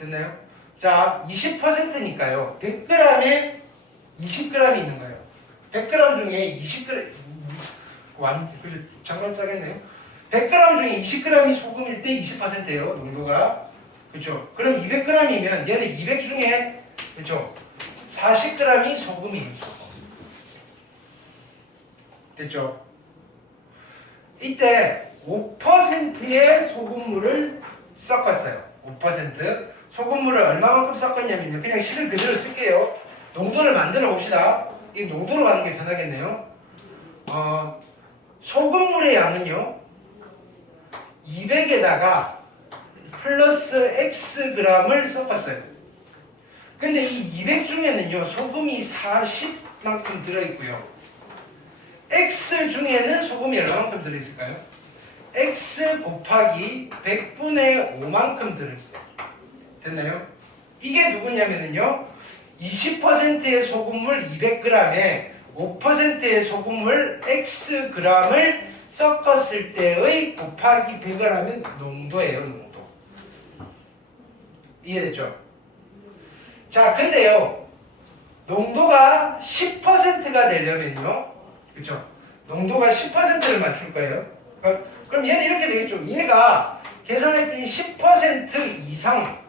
됐나요? 자, 20%니까요. 100g에 20g이 있는 거예요. 100g 중에 20g, 잠깐 짜겠네요. 100g 중에 20g이 소금일 때 20%예요. 농도가. 그렇죠? 그럼 200g이면 얘는 200 중에 그렇죠? 40g이 소금이에요. 소금. 됐죠? 이때 5%의 소금물을 섞었어요. 5%. 소금물을 얼마만큼 섞었냐면요. 그냥 실을 그대로 쓸게요. 농도를 만들어 봅시다. 이 농도로 가는 게 편하겠네요. 소금물의 양은요. 200에다가 플러스 Xg을 섞었어요. 근데 이 200 중에는요. 소금이 40만큼 들어있고요. X 중에는 소금이 얼마만큼 들어있을까요? X 곱하기 100분의 5만큼 들어있어요. 됐나요? 이게 누구냐면요. 20%의 소금물 200g에 5%의 소금물 Xg을 섞었을 때의 곱하기 100을 하면 농도예요. 농도. 이해됐죠? 자, 근데요. 농도가 10%가 되려면요. 그쵸? 농도가 10%를 맞출 거예요. 그럼 얘는 이렇게 되겠죠. 얘가 계산했더니 10% 이상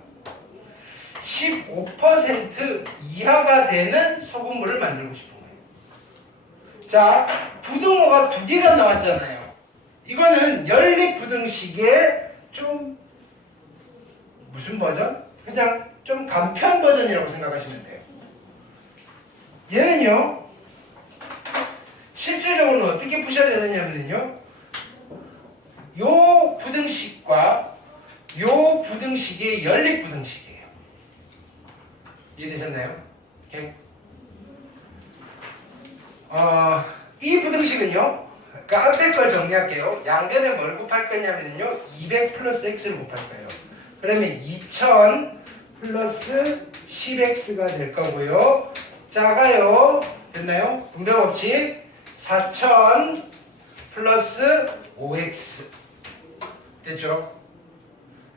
15% 이하가 되는 소금물을 만들고 싶은 거예요. 자, 부등호가 두 개가 나왔잖아요. 이거는 연립부등식의 좀 무슨 버전? 그냥 좀 간편 버전이라고 생각하시면 돼요. 얘는요. 실질적으로는 어떻게 푸셔야 되느냐면요. 요 부등식과 요 부등식의 연립부등식이에요. 이해되셨나요? 오케이. 이 부등식은요. 그러니까 앞에 걸 정리할게요. 양변에 뭘 곱할 거냐면요. 200 플러스 x를 곱할 거예요. 그러면 2000 플러스 10x가 될 거고요. 작아요. 됐나요? 분배 법칙 4000 플러스 5x 됐죠?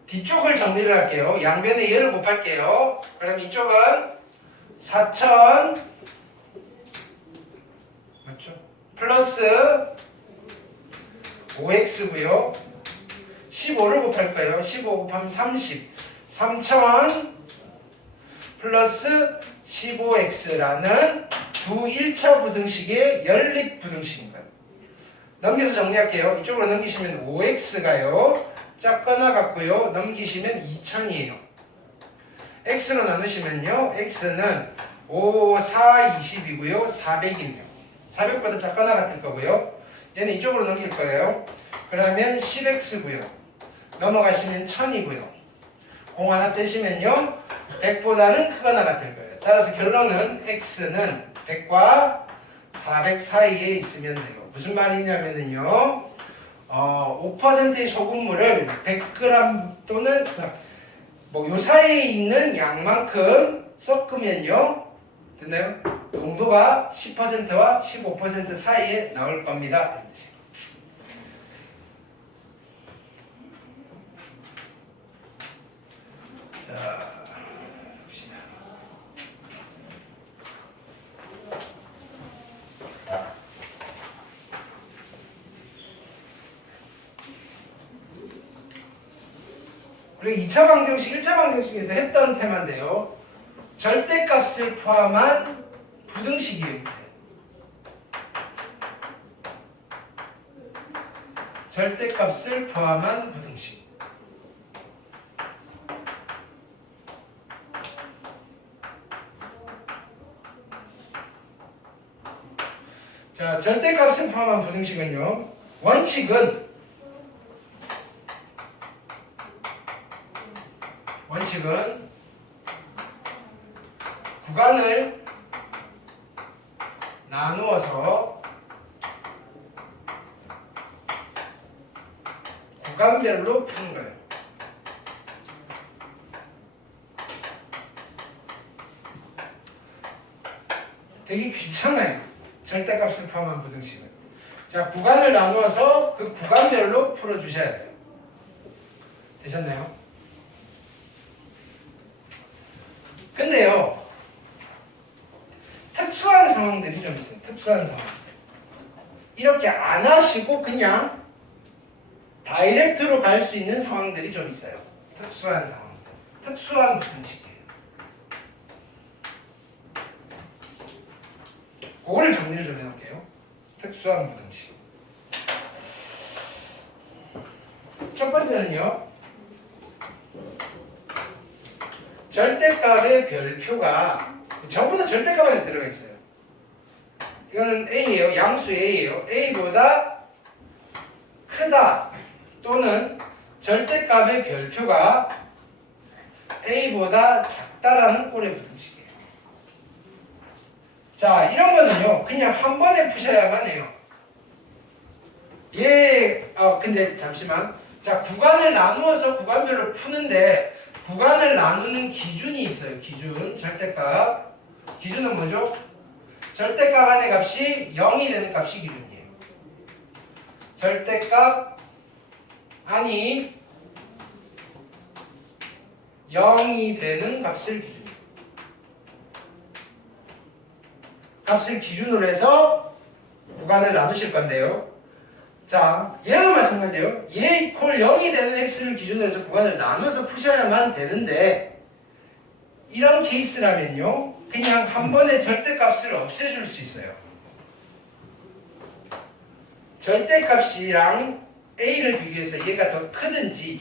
뒤쪽을 정리를 할게요. 양변에 얘를 곱할게요. 그럼 이쪽은 4000 맞죠? 플러스 5x고요. 15를 곱할 거예요. 15 곱하면 30. 3000 플러스 15x라는 두 1차 부등식의 연립 부등식입니다. 넘겨서 정리할게요. 이쪽으로 넘기시면 5x가요. 작거나 같고요. 넘기시면 2000이에요. x로 나누시면요. x는 5, 4, 20이고요. 400이네요. 400보다 작거나 같을 거고요. 얘는 이쪽으로 넘길 거예요. 그러면 10x고요. 넘어가시면 1000이고요. 공 하나 떼시면요. 100보다는 크거나 같을 거예요. 따라서 결론은 x는 100과 400 사이에 있으면 돼요. 무슨 말이냐면요. 5%의 소금물을 100g 또는 뭐 요 사이에 있는 양만큼 섞으면요. 됐나요? 농도가 10%와 15% 사이에 나올 겁니다. 자, 봅시다. 그리고 2차 방정식, 1차 방정식에서 했던 테마인데요. 절대값을 포함한 부등식이에요. 절대값을 포함한 부등식. 자, 절대값을 포함한 부등식은요. 원칙은 구간을 나누어서 구간별로 푸는 거예요. 되게 귀찮아요. 절대값을 포함한 부등식은. 자, 구간을 나누어서 그 구간별로 풀어주셔야 돼요. 되셨나요? 특수한 상황. 이렇게 안 하시고 그냥 다이렉트로 갈 수 있는 상황들이 좀 있어요. 특수한 상황. 특수한 부등식이에요. 그거를 정리를 좀 해놓을게요. 특수한 부등식. 첫 번째는요. 절대값의 별표가 전부 다 절대값 안에 들어가 있어요. 이거는 A예요. 양수 A예요. A보다 크다 또는 절대값의 별표가 A보다 작다라는 꼴의 부등식이에요. 자, 이런 거는요. 그냥 한 번에 푸셔야만 해요. 근데 잠시만. 자, 구간을 나누어서 구간별로 푸는데 구간을 나누는 기준이 있어요. 기준, 절대값. 기준은 뭐죠? 절대값 안의 값이 0이 되는 값이 기준이에요. 절대값 안이 0이 되는 값을 기준이에요. 값을 기준으로 해서 구간을 나누실 건데요. 자, 얘도 마찬가지예요. 얘 이퀄 0이 되는 x를 기준으로 해서 구간을 나눠서 푸셔야만 되는데 이런 케이스라면요. 그냥 한 번에 절대값을 없애줄 수 있어요. 절대값이랑 a를 비교해서 얘가 더 크든지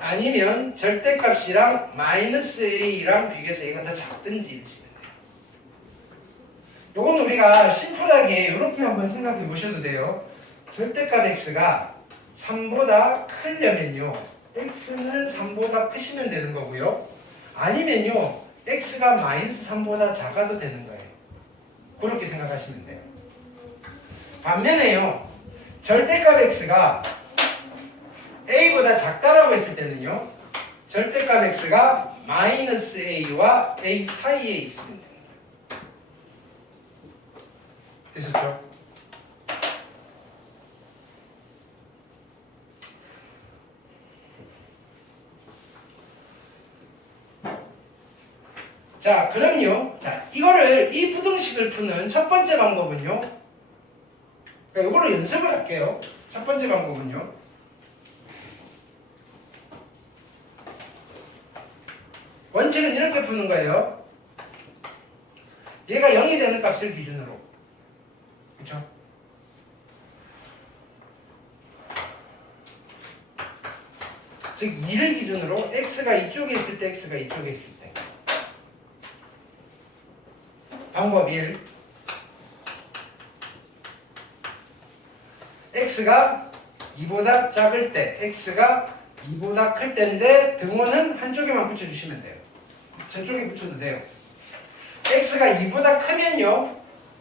아니면 절대값이랑 마이너스 a랑 비교해서 얘가 더 작든지 이러시면 돼요. 요건 우리가 심플하게 이렇게 한번 생각해 보셔도 돼요. 절대값 x가 3보다 크려면요. x는 3보다 크시면 되는 거고요. 아니면요. x가 마이너스 3보다 작아도 되는 거예요. 그렇게 생각하시면 돼요. 반면에요. 절대값 x가 a보다 작다라고 했을 때는요. 절대값 x가 마이너스 a와 a 사이에 있으면 됩니다. 되셨죠? 자, 그럼요. 자, 이 부등식을 푸는 첫 번째 방법은요. 그러니까 이걸로 연습을 할게요. 첫 번째 방법은요. 원칙은 이렇게 푸는 거예요. 얘가 0이 되는 값을 기준으로. 그렇죠? 즉 2를 기준으로 x가 이쪽에 있을 때 x가 이쪽에 있을 때. 방법 1. x가 2보다 작을 때, x가 2보다 클 때인데 등호는 한쪽에만 붙여주시면 돼요. 저쪽에 붙여도 돼요. x가 2보다 크면요.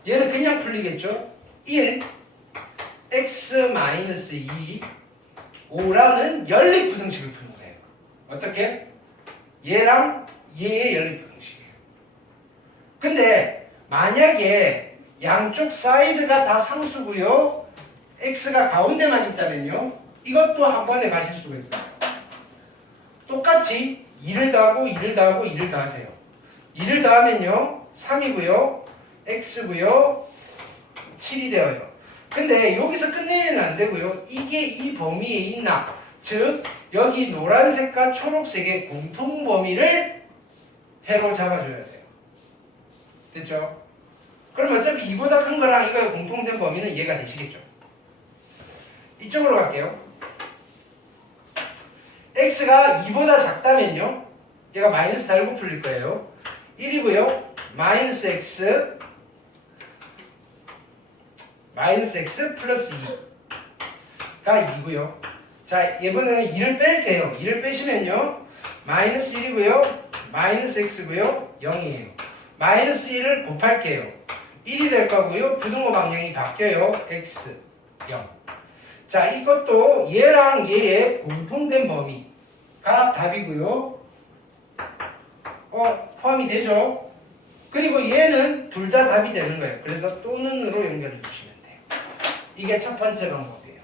얘는 그냥 풀리겠죠. 1, x-2, 5라는 연립부등식을 푸는 거예요. 어떻게? 얘랑 얘의 연립부등식이에요. 근데 만약에 양쪽 사이드가 다 상수고요. x가 가운데만 있다면요. 이것도 한 번에 가실 수가 있어요. 똑같이 2를 더하고 2를 더하고 2를 더하세요. 2를 더하면요. 3이고요. x고요. 7이 되어요. 근데 여기서 끝내면 안 되고요. 이게 이 범위에 있나? 즉 여기 노란색과 초록색의 공통 범위를 해로 잡아줘야 돼요. 됐죠? 그럼 어차피 2보다 큰 거랑 이거의 공통된 범위는 얘가 되시겠죠? 이쪽으로 갈게요. x가 2보다 작다면요. 얘가 마이너스 달고 풀릴 거예요. 1이고요. 마이너스 x 플러스 2가 2고요. 자, 이번에는 2를 뺄게요. 2를 빼시면요. 마이너스 1이고요. 마이너스 x고요. 0이에요. 마이너스 1을 곱할게요. 1이 될 거고요. 부등호 방향이 바뀌어요. x 0. 자, 이것도 얘랑 얘의 공통된 범위가 답이고요. 포함이 되죠. 그리고 얘는 둘 다 답이 되는 거예요. 그래서 또는으로 연결해 주시면 돼요. 이게 첫 번째 방법이에요.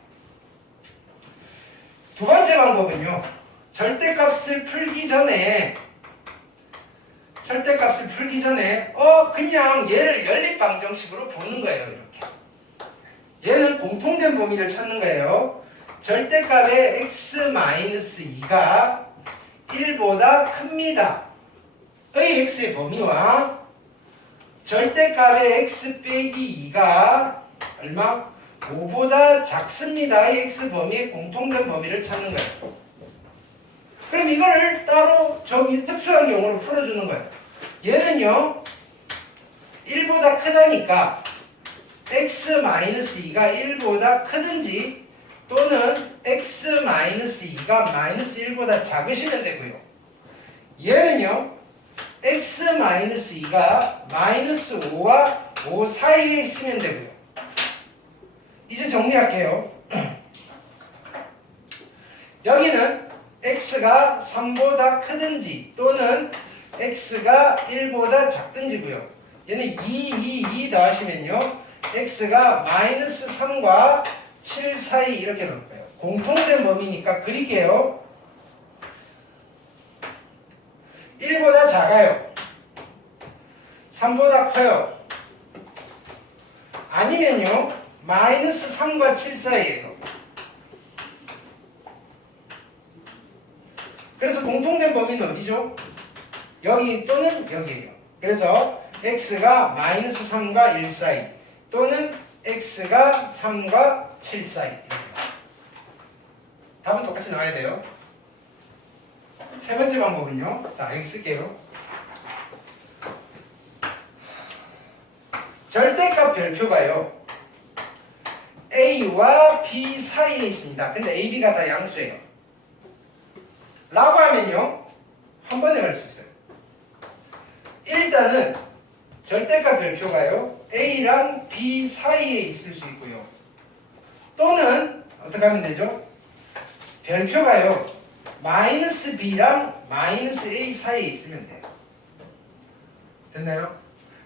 두 번째 방법은요. 절대값을 풀기 전에 절대값을 풀기 전에 그냥 얘를 연립방정식으로 보는 거예요. 이렇게. 얘는 공통된 범위를 찾는 거예요. 절대값의 x-2가 1보다 큽니다. 의 x의 범위와 절대값의 x 빼기 2가 얼마? 5보다 작습니다. 의 x 범위의 공통된 범위를 찾는 거예요. 그럼 이거를 따로 저기 특수한 경우로 풀어주는 거예요. 얘는요 1보다 크다니까 x-2가 1보다 크든지 또는 x-2가 -1보다 작으시면 되고요. 얘는요 x-2가 -5와 5 사이에 있으면 되고요. 이제 정리할게요. 여기는 x가 3보다 크든지 또는 x가 1보다 작든지고요. 얘는 2 더하시면요 x가 -3과 7 사이 이렇게 나올 거예요. 공통된 범위니까 그릴게요. 1보다 작아요. 3보다 커요. 아니면요 -3과 7 사이에요. 그래서 공통된 범위는 어디죠? 여기 또는 여기에요. 그래서 x가 -3과 1 사이 또는 x가 3과 7 사이. 답은 똑같이 나와야 돼요. 세 번째 방법은요. 자, 여기 쓸게요. 절대값 별표가요. a와 b 사이에 있습니다. 근데 a, b가 다 양수예요. 라고 하면요. 한 번에 갈 수 있어요. 일단은 절대값 별표가요. a랑 b 사이에 있을 수 있고요. 또는 어떻게 하면 되죠? 별표가요. -b랑 -a 사이에 있으면 돼요. 됐나요?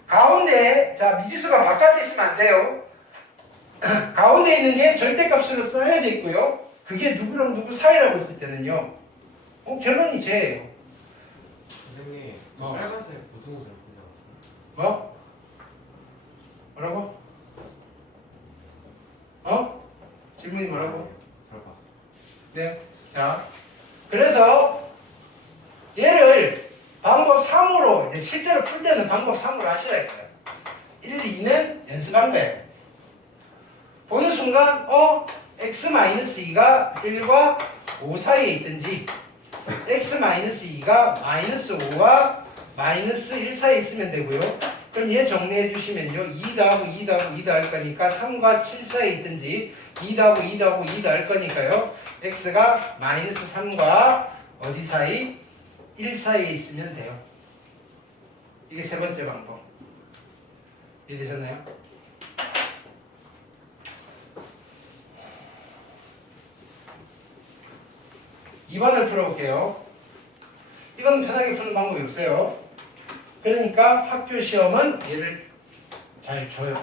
가운데 자 미지수가 바깥에 있으면 안 돼요. 가운데 있는 게 절대값으로 써야져 있고요. 그게 누구랑 누구 사이라고 했을 때는요. 결론이 쟤예요. 선생님, 빨간색 무슨 옷을 입고 나왔어요? 뭐? 뭐라고? 질문이 뭐라고? 잘 봤어요. 네. 자, 그래서 얘를 방법 3으로 이제 실제로 풀 때는 방법 3으로 하시라 했어요. 1, 2는 연습한 거예요. 보는 순간 x-2가 1과 5 사이에 있든지 x-2가 -5와 -1 사이에 있으면 되고요. 그럼 얘 정리해 주시면요. 2 더하고 2 더하고 2 더할 거니까 3과 7 사이에 있든지 2 더하고 2 더하고 2 더할 거니까요. x가 -3과 어디 사이? 1 사이에 있으면 돼요. 이게 세 번째 방법. 이해되셨나요? (2번을) 풀어볼게요. 이건 편하게 푸는 방법이 없어요. 그러니까 학교 시험은 얘를 잘 줘요.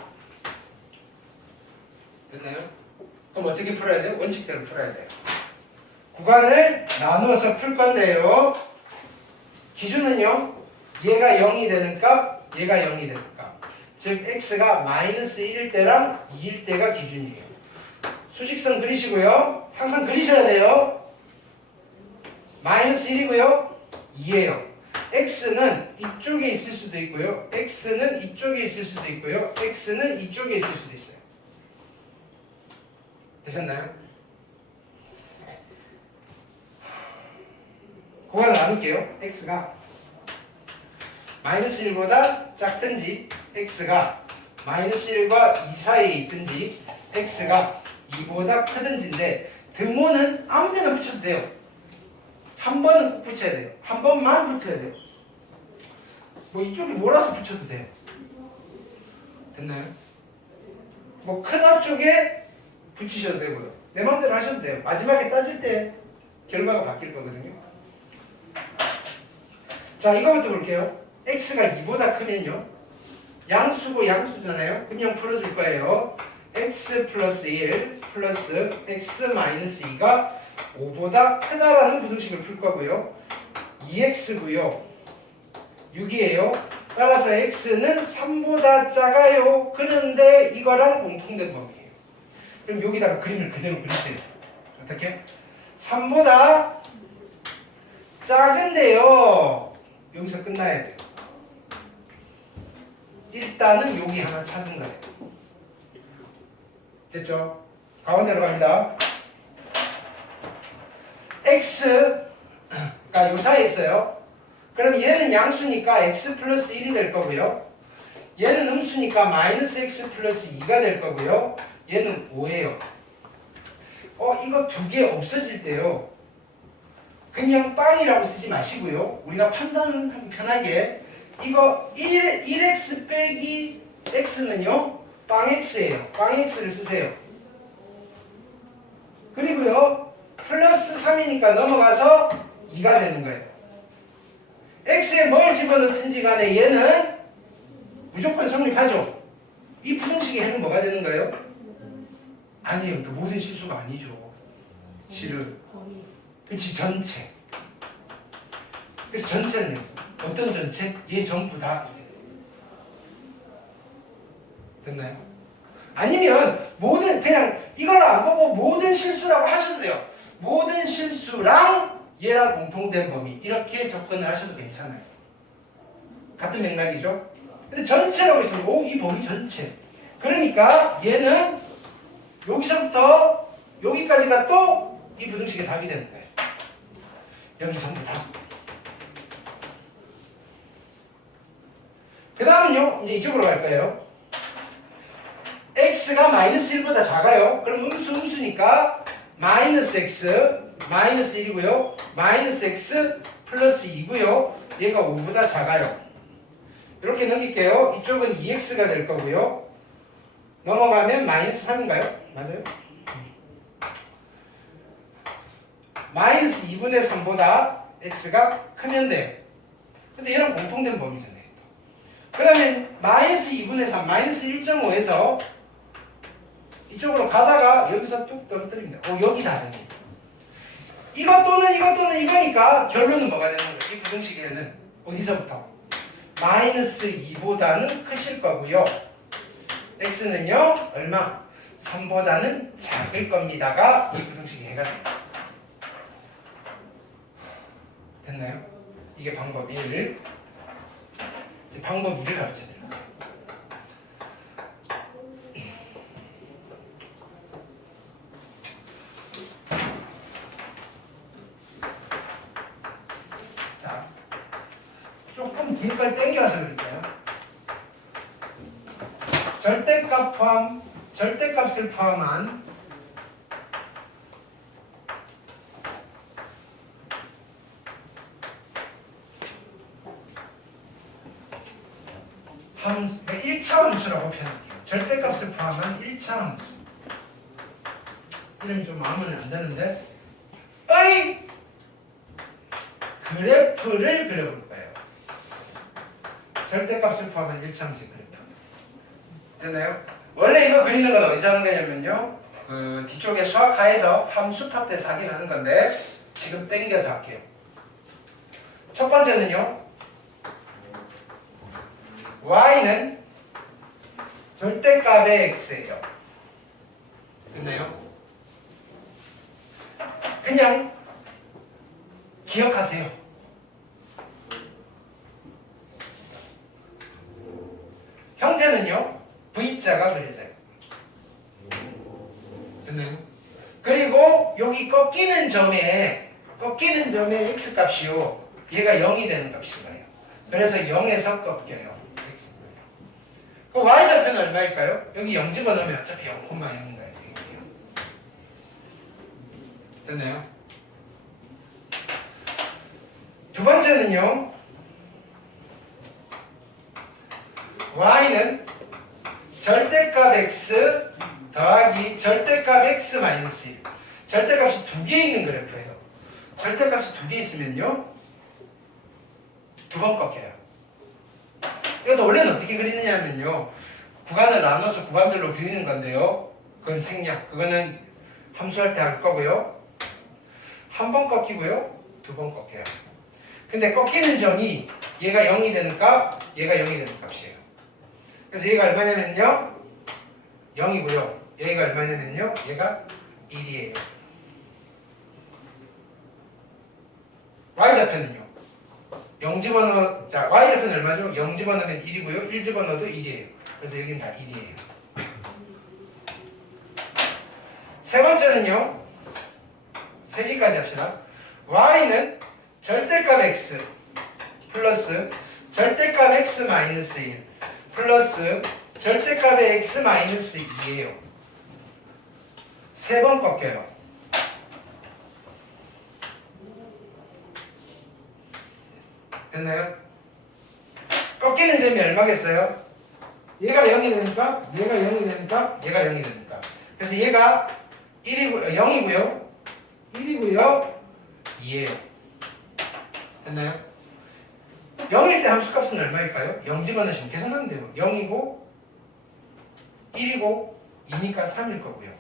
됐나요? 그럼 어떻게 풀어야 돼요? 원칙대로 풀어야 돼요. 구간을 나누어서 풀 건데요. 기준은요. 얘가 0이 되는 값, 얘가 0이 되는 값. 즉 x가 -1일 때랑 2일 때가 기준이에요. 수직선 그리시고요. 항상 그리셔야 돼요. -1이고요. 2예요. x는 이쪽에 있을 수도 있고요. x는 이쪽에 있을 수도 있고요. x는 이쪽에 있을 수도 있어요. 되셨나요? 구간을 나눌게요. x가 -1보다 작든지 x가 -1과 2 사이에 있든지 x가 2보다 크든지인데 등호는 아무 데나 붙여도 돼요. 한 번은 꼭 붙여야 돼요. 한 번만 붙여야 돼요. 뭐 이쪽에 몰아서 붙여도 돼요. 됐나요? 뭐 크다 쪽에 붙이셔도 되고요. 내 마음대로 하셔도 돼요. 마지막에 따질 때 결과가 바뀔 거거든요. 자, 이거부터 볼게요. x가 2보다 크면요. 양수고 양수잖아요. 그냥 풀어줄 거예요. x 플러스 1 플러스 x 마이너스 2가 5보다 크다라는 부등식을 풀 거고요. 2x고요. 6이에요. 따라서 x는 3보다 작아요. 그런데 이거랑 공통된 범위예요. 그럼 여기다가 그림을 그대로 그리세요. 어떻게? 3보다 작은데요. 여기서 끝나야 돼요. 일단은 여기 하나 찾은 거예요. 됐죠? 가운데로 갑니다. x가 요 사이에 있어요. 그럼 얘는 양수니까 x 플러스 1이 될 거고요. 얘는 음수니까 마이너스 x 플러스 2가 될 거고요. 얘는 5예요. 이거 두 개 없어질 때요. 그냥 빵이라고 쓰지 마시고요. 우리가 판단하기 편하게 이거 1x 빼기 x는요. 빵 x예요. 빵 x를 쓰세요. 그리고요. 플러스 3이니까 넘어가서 2가 되는 거예요. x에 뭘 집어넣든지 간에 얘는 무조건 성립하죠. 이 부등식의 해는 뭐가 되는 거예요? 아니에요. 그 모든 실수가 아니죠. 실은. 그렇지, 전체. 그래서 전체는 어떤 전체? 얘 전부 다. 됐나요? 아니면 모든 그냥 이걸 안 보고 모든 실수라고 하셔도 돼요. 모든 실수랑 얘랑 공통된 범위 이렇게 접근을 하셔도 괜찮아요. 같은 맥락이죠. 근데 전체라고 있으면 이 범위 전체. 그러니까 얘는 여기서부터 여기까지가 또 이 부등식의 답이 되는 거예요. 여기 전부 다. 그 다음은요, 이제 이쪽으로 갈 거예요. x가 마이너스 1보다 작아요. 그럼 음수니까 마이너스 x, 마이너스 1이고요. 마이너스 x 플러스 2고요. 얘가 5보다 작아요. 이렇게 넘길게요. 이쪽은 2x가 될 거고요. 넘어가면 마이너스 3인가요? 맞아요? 마이너스 2분의 3보다 x가 크면 돼요. 근데 얘랑 공통된 범위잖아요. 그러면 마이너스 2분의 3, 마이너스 1.5에서 이쪽으로 가다가 여기서 뚝 떨어뜨립니다. 여기 다르네. 이것 또는 이거니까 결론은 뭐가 되는 거예요? 이 부등식에는 어디서부터? 마이너스 2보다는 크실 거고요. x는요, 얼마? 3보다는 작을 겁니다가 이 부등식이 해가 됩니다. 됐나요? 이게 방법 1. 방법 2를 가르쳐드립니다. 자, 조금 긴 걸 땡겨서 그럴까요? 절대값을 포함한 함수, 1차 함수라고 표현할게요. 절대값을 포함한 1차 함수. 이름이 좀 마음에 안 드는데, 그래프를 그려볼 거예요. 절대값을 포함한 1차 함수의 그래프. 됐나요? 원래 이거 그리는 건 어디서 하는 거냐면요. 그 뒤쪽에 수학하에서 함수 파트에서 하긴 하는 건데, 지금 땡겨서 할게요. 첫 번째는요. y는 절대값의 x예요. 됐나요? 그냥 기억하세요. 형태는요, V자가 그려져요. 됐나요? 그리고 여기 꺾이는 점에 x값이요, 얘가 0이 되는 값인 거예요. 그래서 0에서 꺾여요. 그 y좌표는 얼마일까요? 여기 0 집어넣으면 어차피 0,0인 거예요. 됐나요? 두 번째는요, y는 절대값 x 더하기 절대값 x 마이너스 1. 절대값이 두 개 있는 그래프예요. 절대값이 두 개 있으면요, 두 번 꺾여요. 이것도 원래는 어떻게 그리느냐 하면요, 구간을 나눠서 구간별로 그리는 건데요, 그건 생략, 그거는 함수할 때 할 거고요. 한 번 꺾이고요, 두 번 꺾여요. 근데 꺾이는 점이 얘가 0이 되는 값, 얘가 0이 되는 값이에요. 그래서 얘가 얼마냐면요 0이고요. 얘가 얼마냐면요 얘가 1이에요. y좌표는요 0 집어넣어, 자 y좌표는 얼마죠? 0 집어넣으면 1이고요 1 집어넣어도 1이에요. 그래서 여기는 다 1이에요. 세 번째는요 3개까지 합시다. y는 절대값 x 플러스 절대값 x 마이너스 1 플러스 절대값의 x 마이너스 2예요. 세 번 꺾여요. 됐나요? 꺾이는 점이 얼마겠어요? 얘가 0이 되니까 얘가 0이 되니까 얘가 0이 되니까 그래서 얘가 0이고요 1이고요 2예요. 됐나요? 0일 때 함수값은 얼마일까요? 0 집어넣으시면 계산하면 돼요. 0이고 1이고 2니까 3일 거고요.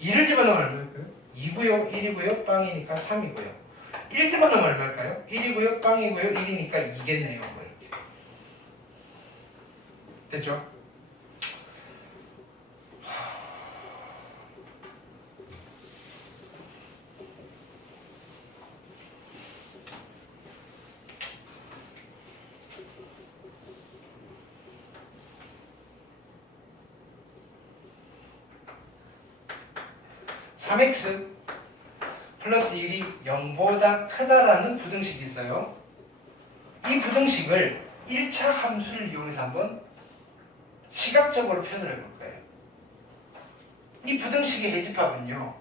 2를 집어넣으면 얼마일까요? 2고요 1이고요 빵이니까 3이고요. 1 집어넣으면 얼마일까요? 1이고요 빵이고요 1이니까 2겠네요. 뭐 이렇게. 됐죠? x 플러스 1이 0보다 크다라는 부등식이 있어요. 이 부등식을 1차 함수를 이용해서 한번 시각적으로 표현을 해볼 거예요. 이 부등식의 해집합은요.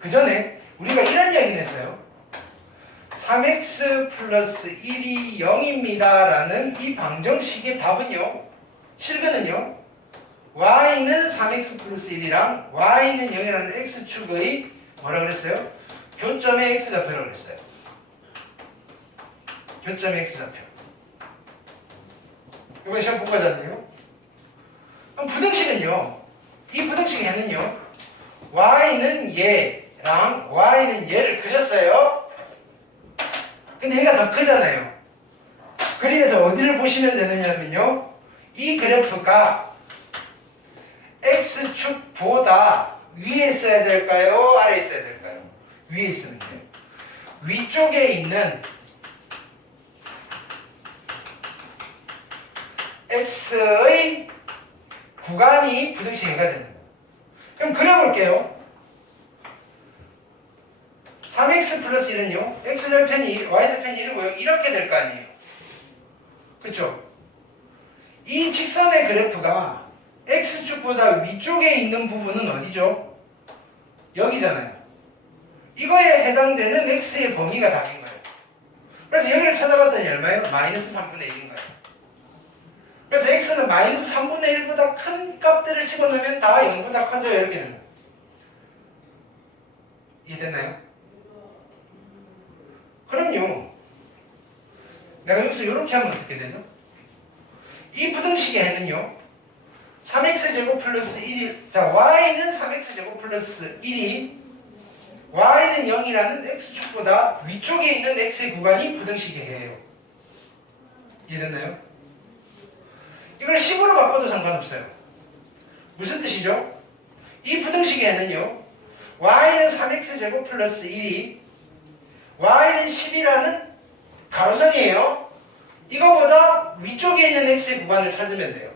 그 전에 우리가 이런 이야기를 했어요. 3x 플러스 1이 0입니다 라는 이 방정식의 답은요. 실근은요. y는 3x 플러스 1이랑 y는 0이라는 x축의 뭐라고 그랬어요? 교점의 x좌표라고 그랬어요. 교점의 x좌표. 이번 시험 복과잖아요. 그럼 부등식은요. 이 부등식의 해는요. y는 얘랑 y는 얘를 그렸어요. 근데 얘가 더 크잖아요. 그림에서 어디를 보시면 되느냐면요. 이 그래프가 x축보다 위에 있어야 될까요? 아래에 있어야 될까요? 위에 있으면 돼요. 위쪽에 있는 x의 구간이 부등식해가 됩니다. 그럼 그려볼게요. 3x 플러스 1은요. x절편이 y절편이 1이고요. 이렇게 될 거 아니에요. 그쵸? 이 직선의 그래프가 x축보다 위쪽에 있는 부분은 어디죠? 여기잖아요. 이거에 해당되는 x의 범위가 답인 거예요. 그래서 여기를 찾아봤더니 얼마예요? 마이너스 3분의 1인 거예요. 그래서 x는 마이너스 3분의 1보다 큰 값들을 집어넣으면 다 0보다 커져요. 이렇게 되는 거예요. 이해됐나요? 그럼요. 내가 여기서 이렇게 하면 어떻게 되죠? 이 부등식의 해는요. 3x제곱 플러스 1이 자 y는 3x제곱 플러스 1이 y는 0이라는 x축보다 위쪽에 있는 x의 구간이 부등식의 해예요. 이해됐나요? 이걸 식으로 바꿔도 상관없어요. 무슨 뜻이죠? 이 부등식의 해는요. y는 3x제곱 플러스 1이 y는 10이라는 가로선이에요. 이거보다 위쪽에 있는 x의 구간을 찾으면 돼요.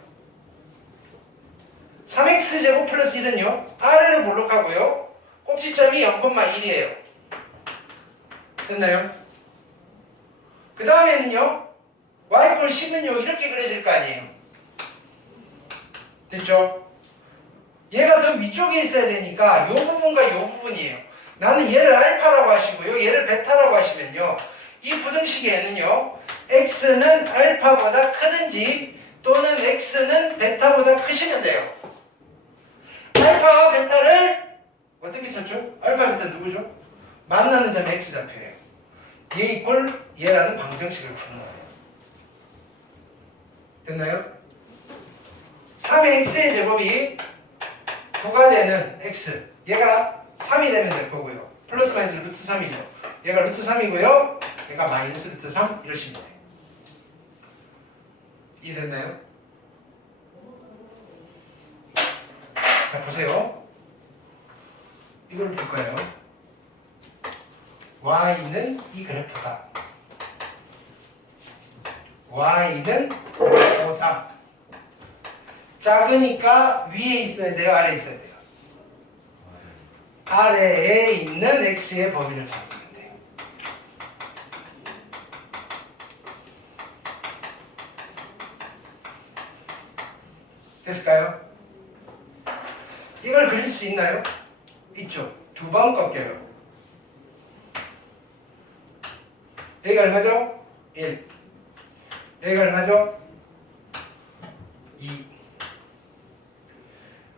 3x제곱 플러스 1은요. 아래로 볼록하고요. 꼭지점이 0,1이에요. 됐나요? 그 다음에는요. y꼴 10은요. 이렇게 그려질 거 아니에요. 됐죠? 얘가 더 위쪽에 있어야 되니까 이 부분과 이 부분이에요. 나는 얘를 알파라고 하시고요. 얘를 베타라고 하시면요. 이 부등식에는요. x는 알파보다 크든지 또는 x는 베타보다 크시면 돼요. 알파와 베타를 어떻게 찾죠? 알파 베타 누구죠? 만나는 점 x좌표예요. 얘 이꼴 얘라는 방정식을 푸는 거예요. 됐나요? 3의 x의 제곱이 9가 되는 x 얘가 3이 되면 될 거고요. 플러스 마이너스 루트 3이죠. 얘가 루트 3이고요. 그러니까 마이너스 루트 3 이러시면 돼요. 이해됐나요? 자 보세요. 이걸 볼 거예요. y는 이 그래프다. y는 뭐다. 작으니까 위에 있어야 돼요? 아래에 있어야 돼요? 아래에 있는 x의 범위를 찾으면 돼요. 됐을까요? 이걸 그릴 수 있나요? 이쪽 두 번 꺾여요. 여기가 얼마죠? 1. 여기가 얼마죠? 2.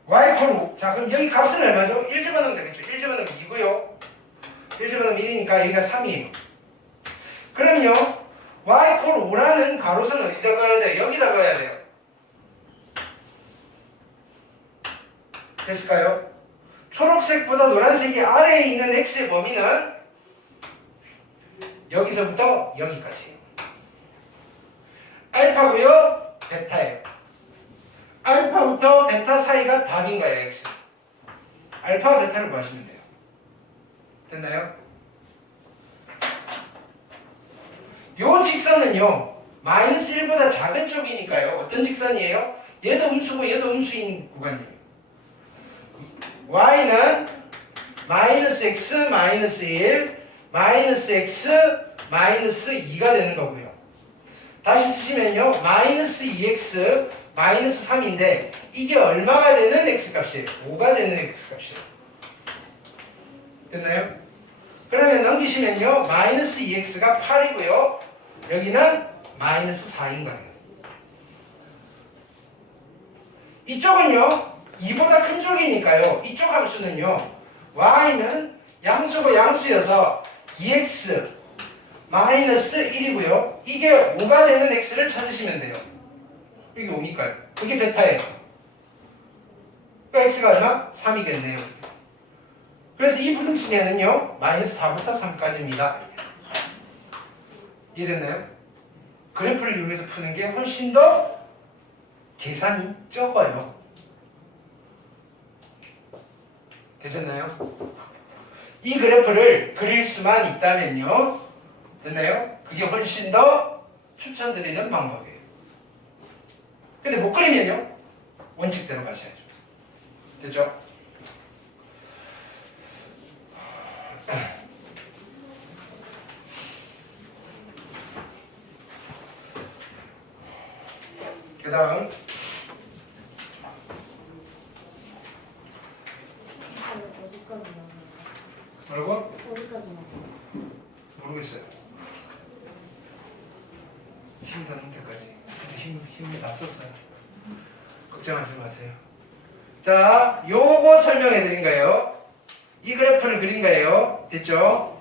y 콜 자 그럼 여기 값은 얼마죠? 1 집어넣으면 되겠죠? 1 집어넣으면 2고요. 1 집어넣으면 1이니까 여기가 3이에요. 그럼요. y 콜 5라는 가로선 어디다 그어야 돼요? 여기다 그어야 돼요. 됐을까요? 초록색보다 노란색이 아래에 있는 x의 범위는 여기서부터 여기까지. 알파고요, 베타예요. 알파부터 베타 사이가 답인 거예요, x. 알파, 베타를 구하시면 돼요. 됐나요? 요 직선은요, 마이너스 1보다 작은 쪽이니까요. 어떤 직선이에요? 얘도 음수고 얘도 음수인 구간이에요. y는 마이너스 x 마이너스 1 마이너스 x 마이너스 2가 되는 거고요. 다시 쓰시면요. 마이너스 2x 마이너스 3인데 이게 얼마가 되는 x값이에요? 5가 되는 x값이에요. 됐나요? 그러면 넘기시면요. 마이너스 2x가 8이고요. 여기는 마이너스 4인 거예요. 이쪽은요. 2보다 큰 쪽이니까요. 이쪽 함수는요. y는 양수고 양수여서 2x 마이너스 1이고요. 이게 5가 되는 x를 찾으시면 돼요. 이게 5니까요. 그게 베타예요. 그러니까 x가 얼마? 3이겠네요. 그래서 이 부등식에는요. 마이너스 4부터 3까지입니다. 이해됐나요? 그래프를 이용해서 푸는 게 훨씬 더 계산이 적어요. 되셨나요? 이 그래프를 그릴 수만 있다면요. 됐나요? 그게 훨씬 더 추천드리는 방법이에요. 근데 못 그리면요. 원칙대로 가셔야죠. 됐죠? 그 다음 어디까지 나가요? 뭐라고? 어디까지 나가요? 모르겠어요. 힘 닿는 데까지. 힘이 났었어요. 걱정하지 마세요. 자, 요거 설명해 드린 거예요. 이 그래프를 그린 거예요. 됐죠?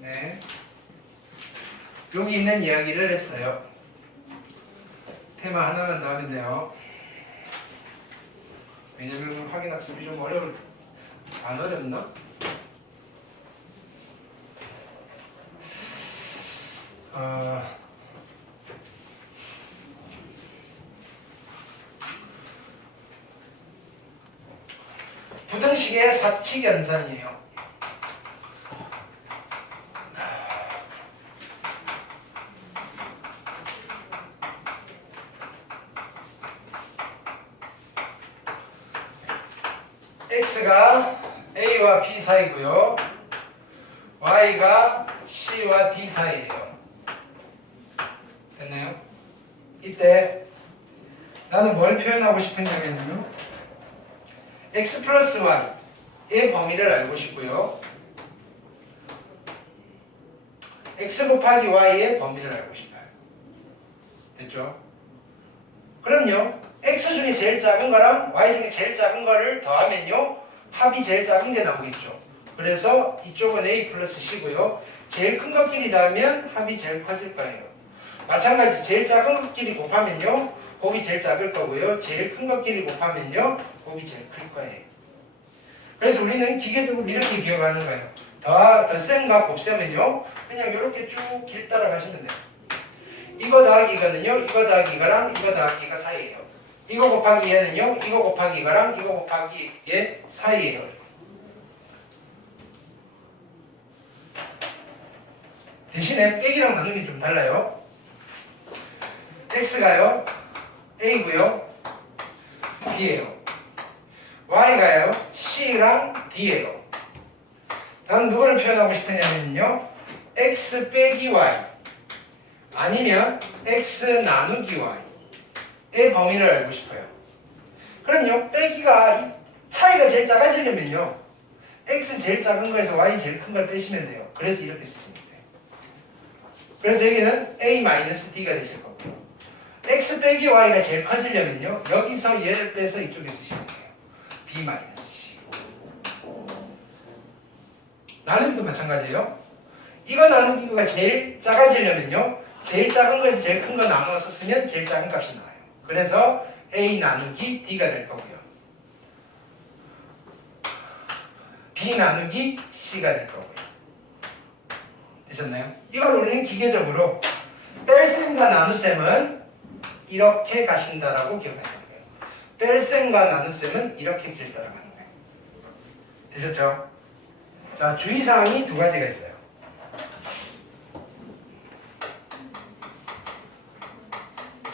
네. 여기 있는 이야기를 했어요. 테마 하나만 더 하면 돼요. 왜냐면 확인학습이 좀 안 어렵나? 부등식의 사칙 연산이에요. x가 a와 b 사이고요. y가 c와 d 사이예요. 됐나요? 이때 나는 뭘 표현하고 싶었냐면요. x 플러스 y의 범위를 알고 싶고요. x 곱하기 y의 범위를 알고 싶어요. 됐죠? 그럼요. x 중에 제일 작은 거랑 y 중에 제일 작은 거를 더하면요. 합이 제일 작은 게 나오겠죠. 그래서 이쪽은 a 플러스 c고요. 제일 큰 것끼리 더하면 합이 제일 커질 거예요. 마찬가지 제일 작은 것끼리 곱하면요. 곱이 제일 작을 거고요. 제일 큰 것끼리 곱하면요. 곱이 제일 클 거예요. 그래서 우리는 기계도구 이렇게 기억하는 거예요. 덧셈과 곱셈은요 그냥 이렇게 쭉 길 따라 가시면 돼요. 이거 더하기 이거는요 이거 더하기 이거랑 이거 더하기 이거 사이예요. 이거 곱하기 얘는요 이거 곱하기 이거랑 이거 곱하기 얘 사이예요. 대신에 빼기랑 나누기 좀 달라요. x가요 a고요 b예요. y가요 c랑 d예요. 다음 누구를 표현하고 싶으냐면요 x 빼기 y 아니면 x 나누기 y의 범위를 알고 싶어요. 그럼요 빼기가 차이가 제일 작아지려면요 x 제일 작은 거에서 y 제일 큰 걸 빼시면 돼요. 그래서 이렇게 쓰시면 돼요. 그래서 여기는 a-d가 되실 거고요. x 빼기 y가 제일 커지려면요 여기서 얘를 빼서 이쪽에 쓰시면 돼요. b-c. 나누기도 마찬가지예요. 이거 나누기가 제일 작아지려면요 제일 작은 거에서 제일 큰 거 나눠서 쓰면 제일 작은 값이 나와요. 그래서 a 나누기 d가 될 거고요. b 나누기 c가 될 거고요. 되셨나요? 이걸 우리는 기계적으로 뺄셈과 나눗셈은 이렇게 가신다라고 기억하시면 돼요. 뺄셈과 나눗셈은 이렇게 길 따라가는 거예요. 되셨죠? 자, 주의사항이 두 가지가 있어요.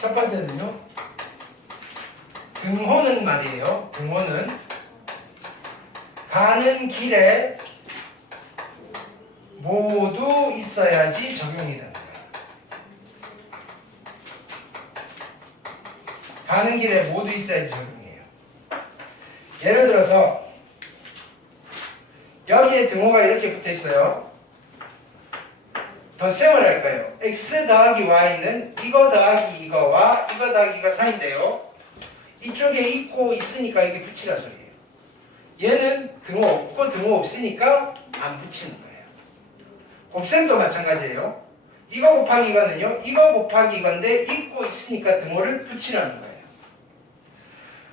첫 번째는요. 등호는 말이에요. 등호는 가는 길에 모두 있어야지 적용이 되는 거예요. 가는 길에 모두 있어야지 적용이에요. 예를 들어서 여기에 등호가 이렇게 붙어 있어요. 덧셈을 할까요? x 더하기 y는 이거 더하기 이거와 이거 더하기 이거 사이인데요. 이쪽에 있고 있으니까 이게 붙이라 소리예요. 얘는 등호 없고 등호 없으니까 안 붙이는 거예요. 곱셈도 마찬가지예요. 이거 곱하기 이거는요. 이거 곱하기 이건데 있고 있으니까 등호를 붙이라는 거예요.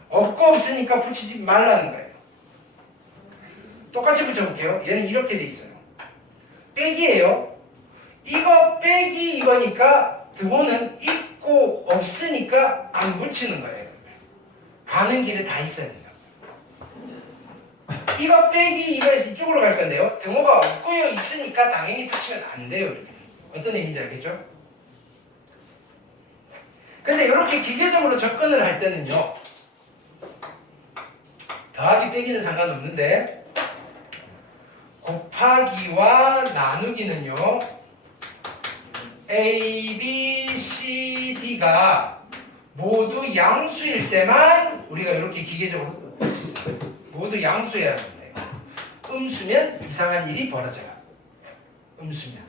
없고 없으니까 붙이지 말라는 거예요. 똑같이 붙여볼게요. 얘는 이렇게 돼 있어요. 빼기예요. 이거 빼기 이거니까 등호는 있고 없으니까 안 붙이는 거예요. 가는 길에 다 있어야 돼요. 이거 빼기 이거에서 이쪽으로 갈 건데요. 등호가 없고요 있으니까 당연히 붙이면 안 돼요. 이렇게. 어떤 의미인지 알겠죠? 근데 이렇게 기계적으로 접근을 할 때는요. 더하기 빼기는 상관없는데 곱하기와 나누기는요. A, B, C, D가 모두 양수일 때만 우리가 이렇게 기계적으로 할 수 있어요. 모두 양수여야 합니다. 음수면 이상한 일이 벌어져요. 음수면.